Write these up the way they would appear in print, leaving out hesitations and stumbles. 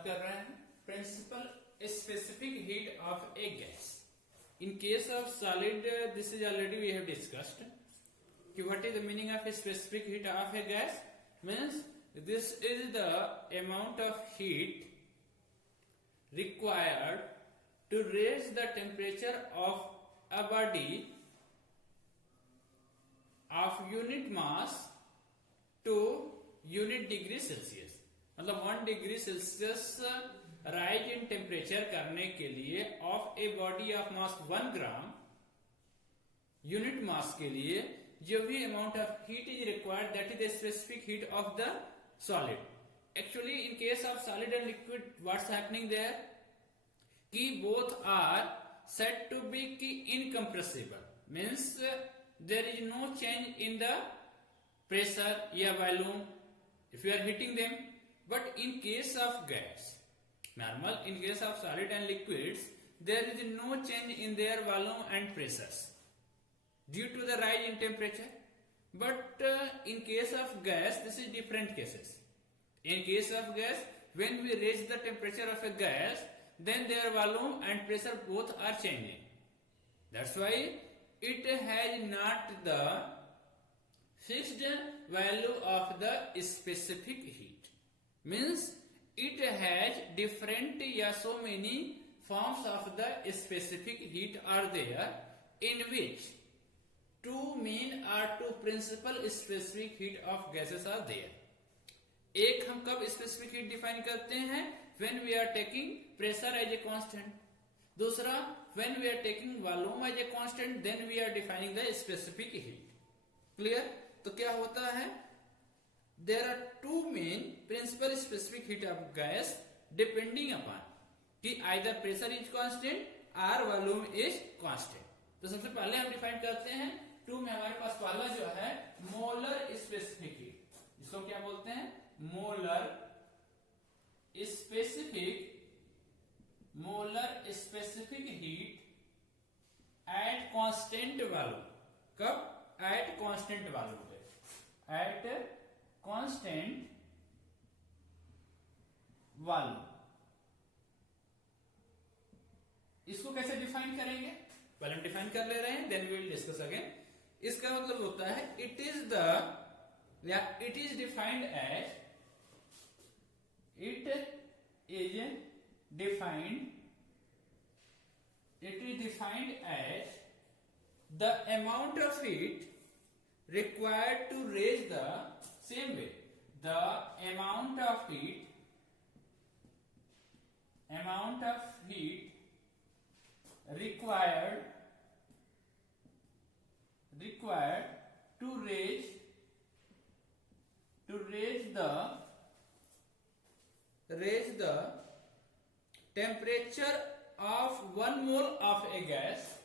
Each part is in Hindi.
बात कर रहे हैं principal specific heat of a gas. In case of solid, this is already we have discussed. What is the meaning of a specific heat of a gas? Means this is the amount of heat required to raise the temperature of a body of unit mass to unit degree Celsius. मतलब 1 degree Celsius rise in temperature करने के लिए of a body of mass 1 gram unit mass के लिए जो भी amount of heat is required that is the specific heat of the solid. Actually in case of solid and liquid what's happening there कि both are said to be की incompressible means there is no change in the pressure या volume if you are heating them. But in case of gas, normal, in case of solid and liquids, there is no change in their volume and pressures due to the rise in temperature. But in case of gas, this is different cases. In case of gas, when we raise the temperature of a gas, then their volume and pressure both are changing. That's why it has not the fixed value of the specific heat. Means it has different so many forms of the specific heat are there, in which two main or two principal specific heat of gases are there. एक हम कब specific heat define करते हैं? When we are taking pressure as a constant. दूसरा, when we are taking volume as a constant, then we are defining the specific heat. Clear? तो क्या होता है? There are two main principal specific heat of gas depending upon कि either pressure is constant or volume is constant. तो सबसे पहले हम डिफाइन करते हैं टू में हमारे पास पहला जो है मोलर स्पेसिफिक हीट. इसको क्या बोलते हैं? Molar specific heat at constant volume. कब? एट कांस्टेंट वॉल्यूम पे. Eight constant volume. इसको कैसे डिफाइन करेंगे? पहले हम डिफाइन कर ले रहे हैं, then we will discuss again. इसका मतलब होता है it is defined as the amount of heat required to raise the same way the amount of heat required to raise the temperature of 1 mole of a gas.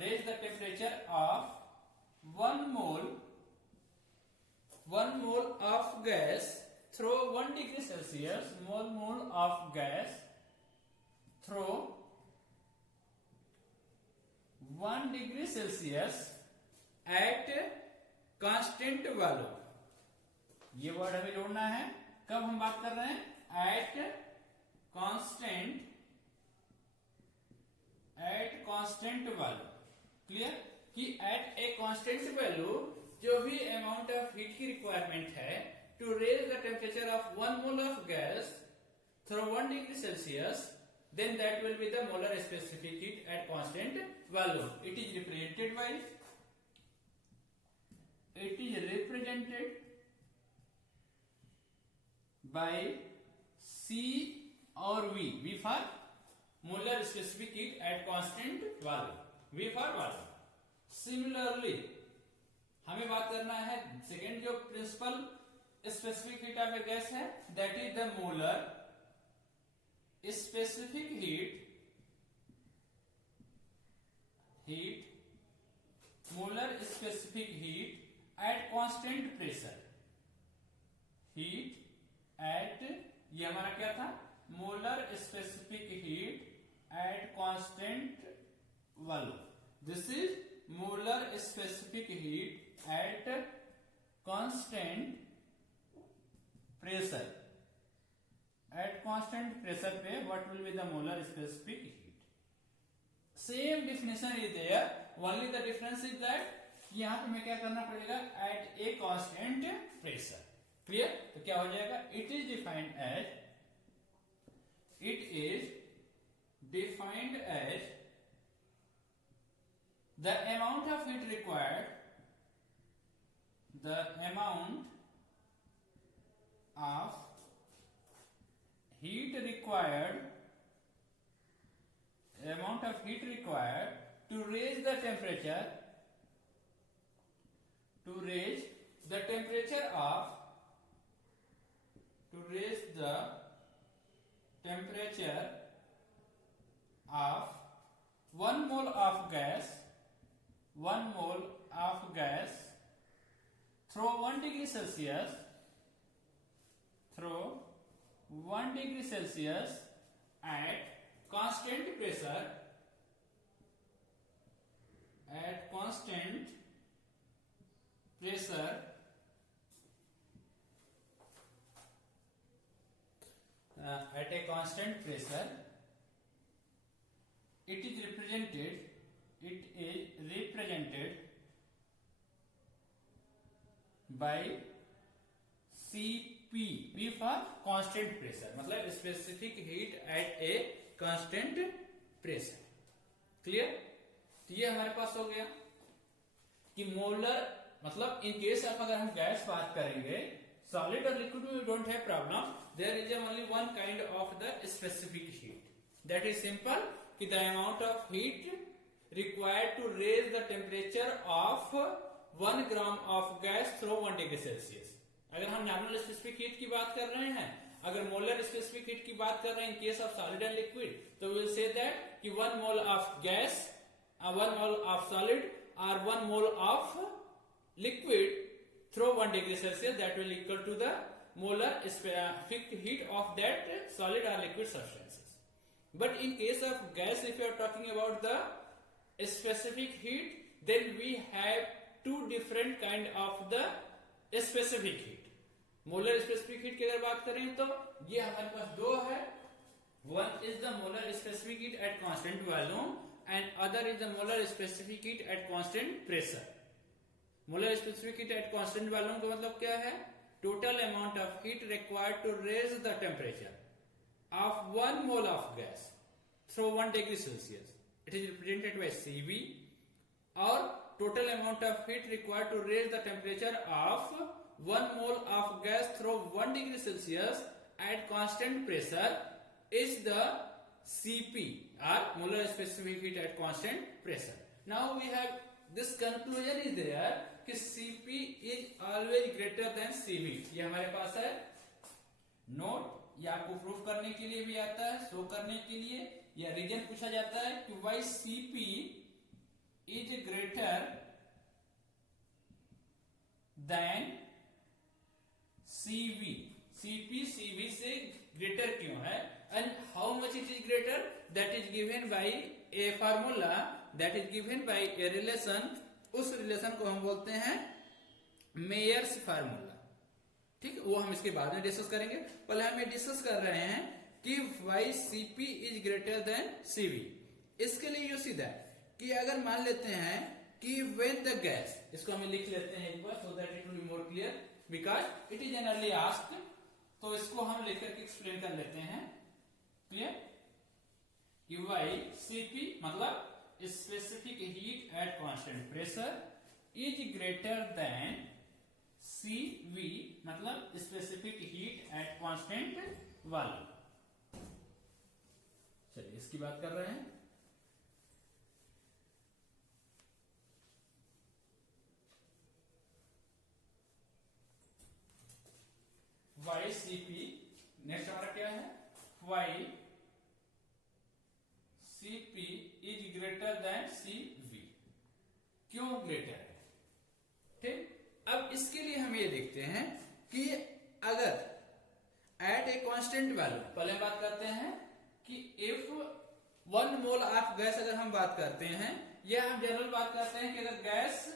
Raise the temperature of 1 mole of gas through 1 degree Celsius. Mole of gas through 1 degree Celsius at constant volume. ये वर्ड हमें जोड़ना है. कब हम बात कर रहे हैं? At constant value. क्लियर? कि एट ए कांस्टेंट वैल्यू जो भी अमाउंट ऑफ हीट की रिक्वायरमेंट है to raise the temperature of 1 mole of gas through 1 degree Celsius, then that will be the molar specific heat at constant value. It is represented by C or V. V for molar specific heat at constant value. V for value. Similarly, हमें बात करना है सेकेंड जो principle specific heat of a gas है, that is the molar specific molar specific heat at constant pressure. ये हमारा क्या था? Molar specific heat at constant volume. This is molar specific heat at constant pressure, at constant pressure पे what will be the molar specific heat. Same definition is there, only the difference is that यहां पे हमें क्या करना पड़ेगा, at a constant pressure. Clear? तो क्या हो जाएगा, it is defined as the amount of heat required, the amount of heat required to raise the temperature, of 1 mole of gas through 1 degree Celsius at constant pressure, at a constant pressure, it is represented by Cp, P for constant pressure, मतलब specific heat at a constant pressure। Clear? तो ये हमारे पास हो गया कि मोलर मतलब इन केस ऑफ अगर हम गैस बात करेंगे, सॉलिड और लिक्विड में don't have problem, there is only one kind of the specific heat, that is simple कि the amount of heat required to raise the temperature of 1 gram of gas through 1 degree Celsius। अगर हम नॉर्मल स्पेसिफिक हीट की बात कर रहे हैं, अगर मोलर स्पेसिफिक हीट की बात कर रहे हैं इन case of solid and liquid, तो विल से दैट कि 1 mole of gas, 1 mole of solid और 1 mole of liquid through 1 degree Celsius, that will equal to the molar specific heat of that solid or liquid substances। But in case of gas, if you are talking about the specific heat, then we have two different kind of the specific heat। molar specific heat की अगर बात करें तो ये हमारे पास दो है, one is the molar specific heat at constant volume and other is the molar specific heat at constant pressure। molar specific heat at constant volume का मतलब क्या है, total amount of heat required to raise the temperature of 1 mole of gas through 1 degree Celsius, it is represented by Cv, or total amount of heat required to raise the temperature of 1 mole of gas through 1 degree Celsius at constant pressure is the Cp, or molar specific heat at constant pressure। Now we have this conclusion is there कि Cp is always greater than Cv। ये हमारे पास है नोट, ये आपको प्रूफ करने के लिए भी आता है, शो करने के लिए, या रीजन पूछा जाता है कि why Cp is greater than Cv, Cp Cv से ग्रेटर क्यों है, and how much it is greater, that is given by a formula, that is given by a relation. उस रिलेशन को हम बोलते हैं मेयर्स फार्मूला। ठीक है, वो हम इसके बाद में डिस्कस करेंगे, पहले हम ये डिस्कस कर रहे हैं कि why Cp is greater than Cv। इसके लिए यू सी दैट कि अगर मान लेते हैं कि व्हेन द गैस, इसको हम लिख लेते हैं एक बार so that it will be more clear because it is generally asked, तो इसको हम लिख करके एक्सप्लेन कर लेते हैं। क्लियर? कि वाई Cp मतलब specific heat at constant pressure is greater than Cv मतलब specific heat at constant volume. चलिए इसकी बात कर रहे हैं। वाई Cp, नेक्स्ट हमारा क्या है, why Cp is greater than Cv। क्यों ग्रेटर है? ठीक, अब इसके लिए हम ये देखते हैं कि अगर एट ए कांस्टेंट वैल्यू, पहले बात करते हैं कि इफ 1 मोल ऑफ गैस अगर हम बात करते हैं, या हम जनरल बात करते हैं कि अगर गैस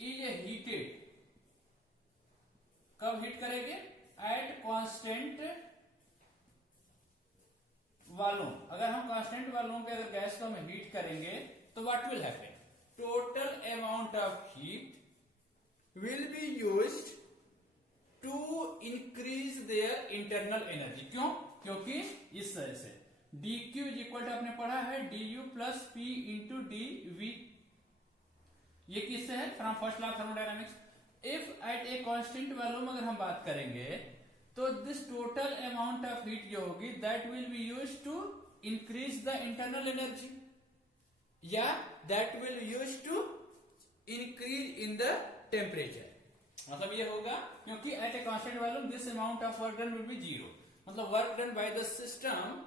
इज हीटेड कब हीट करेंगे? Eight constant volume. अगर हम कांस्टेंट वॉल्यूम पे अगर गैस को हम हीट करेंगे तो what will happen? Total amount of heat will be used to increase their internal energy. क्यों? क्योंकि इस तरह से dq इज इक्वल टू आपने पढ़ा है du plus p into dv। ये किससे है? From first law thermodynamics. If at a constant volume अगर हम बात करेंगे तो this total amount of heat जो होगी that will be used to increase the internal energy, या that will used to increase in the temperature. मतलब ये होगा क्योंकि at a constant volume this amount of work done will be zero, मतलब work done by the system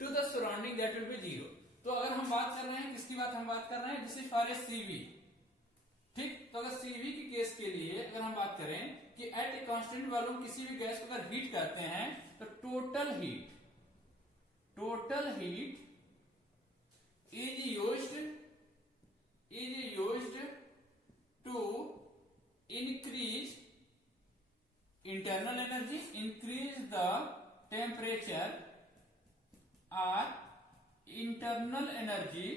to the surrounding that will be zero. तो अगर हम बात कर रहे हैं, किसकी बात हम बात कर रहे हैं? This is for a CV. ठीक, तो अगर सीवी की केस के लिए अगर हम बात करें कि एट ए कांस्टेंट वॉल्यूम किसी भी गैस को अगर हीट करते हैं तो total heat is used to increase internal energy, increase the temperature or internal energy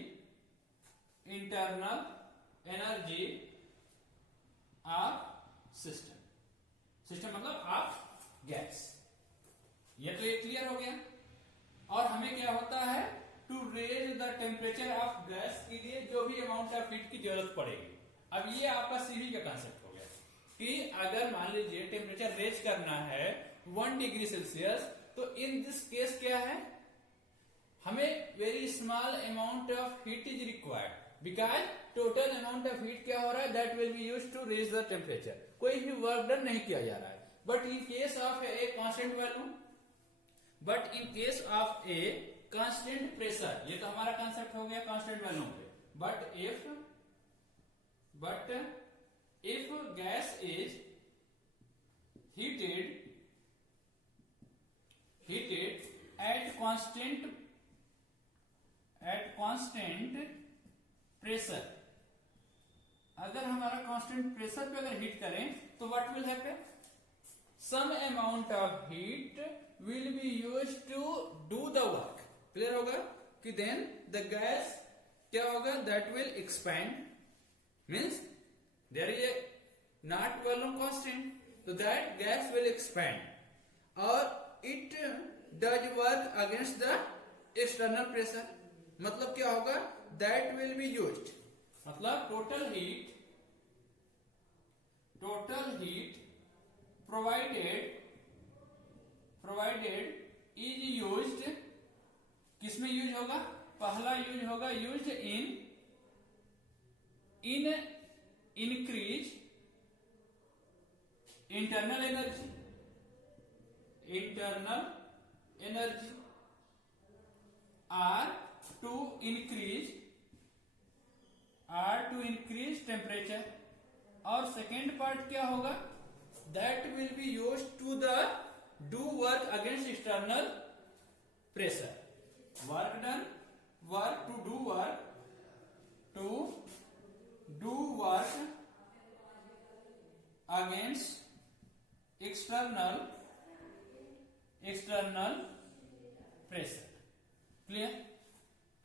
of system मतलब ऑफ गैस। ये तो ये क्लियर हो गया। और हमें क्या होता है? To raise the temperature of gas के लिए जो भी अमाउंट ऑफ हीट की जरूरत पड़ेगी। अब ये आपका सीवी का कांसेप्ट हो गया कि अगर मान लीजिए टेम्परेचर रेज करना है 1 डिग्री सेल्सियस, तो इन दिस केस क्या है? हमें very small amount of heat is required because total amount of heat क्या हो रहा है? That will be used to raise the temperature. कोई भी वर्क डन नहीं किया जा रहा है। But in case of a constant value, but in case of a constant pressure, ये तो हमारा कंसेप्ट हो गया कांस्टेंट वैल्यू पे। But if gas is heated at constant pressure, अगर हमारा कांस्टेंट प्रेशर पे अगर हीट करें तो what will happen? Some amount of heat will be used to do the work. Clear होगा कि देन द गैस क्या होगा? That will expand, means there is a not volume constant, so that gas will expand or it does work against the external pressure। मतलब क्या होगा? that will be used, मतलब total heat provided is used, किसमें यूज होगा? पहला यूज होगा used in increase internal energy or to increase temperature। और सेकेंड पार्ट क्या होगा? that will be used to the do work against external pressure। to do work against external pressure। Clear?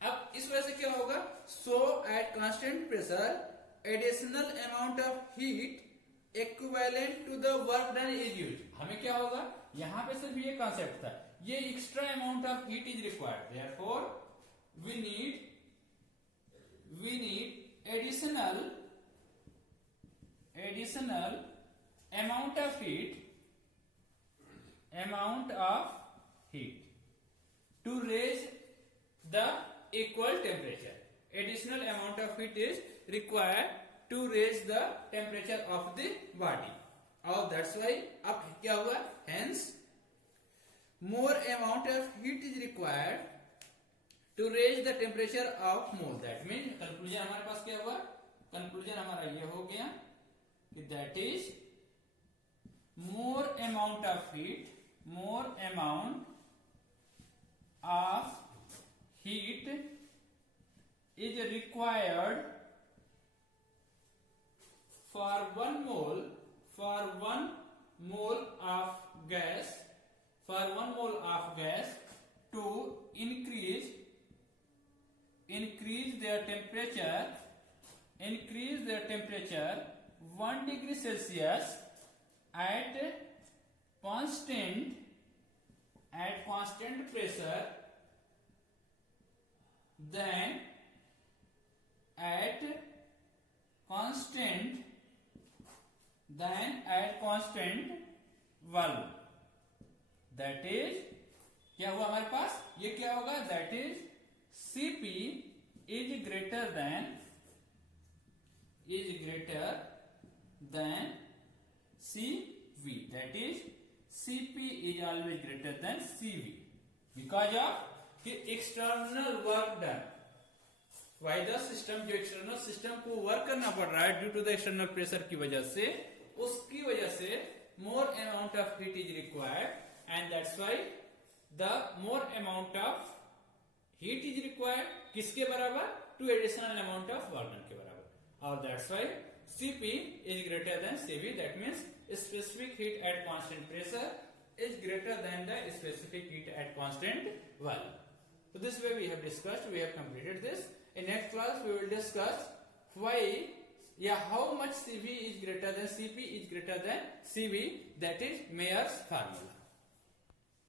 अब इस वजह से क्या होगा? So at constant pressure additional amount of heat equivalent to the work done is used. हमें क्या होगा? यहां पे सिर्फ ये कॉन्सेप्ट था, ये extra amount of heat is required, therefore we need additional amount of heat to raise the equal temperature। additional amount of heat is required to raise the temperature of the body, और that's why अब क्या हुआ? hence more amount of heat is required to raise the temperature of mole। that means conclusion हमारे पास क्या हुआ? conclusion हमारा ये हो गया कि that is more amount of heat is required for 1 mole mole of gas, to increase their temperature 1 degree Celsius at constant pressure, then at constant volume. That is, क्या हुआ हमारे पास, ये क्या होगा, that is Cp is greater than Cv. That is, Cp is always greater than Cv because of the external work done. Why the system, जो एक्सटर्नल सिस्टम को वर्क करना पड़ रहा है due to the external pressure की वजह से, उसकी वजह से more amount of heat is required and that's why the more amount of heat is required किसके बराबर, to additional amount of work done के बराबर, और that's why Cp is greater than Cv. That means specific heat at constant pressure is greater than the specific heat at constant volume. So this way we have discussed, we have completed this. In next class we will discuss why, how much Cv is greater than Cp is greater than Cv, that is Mayer's formula.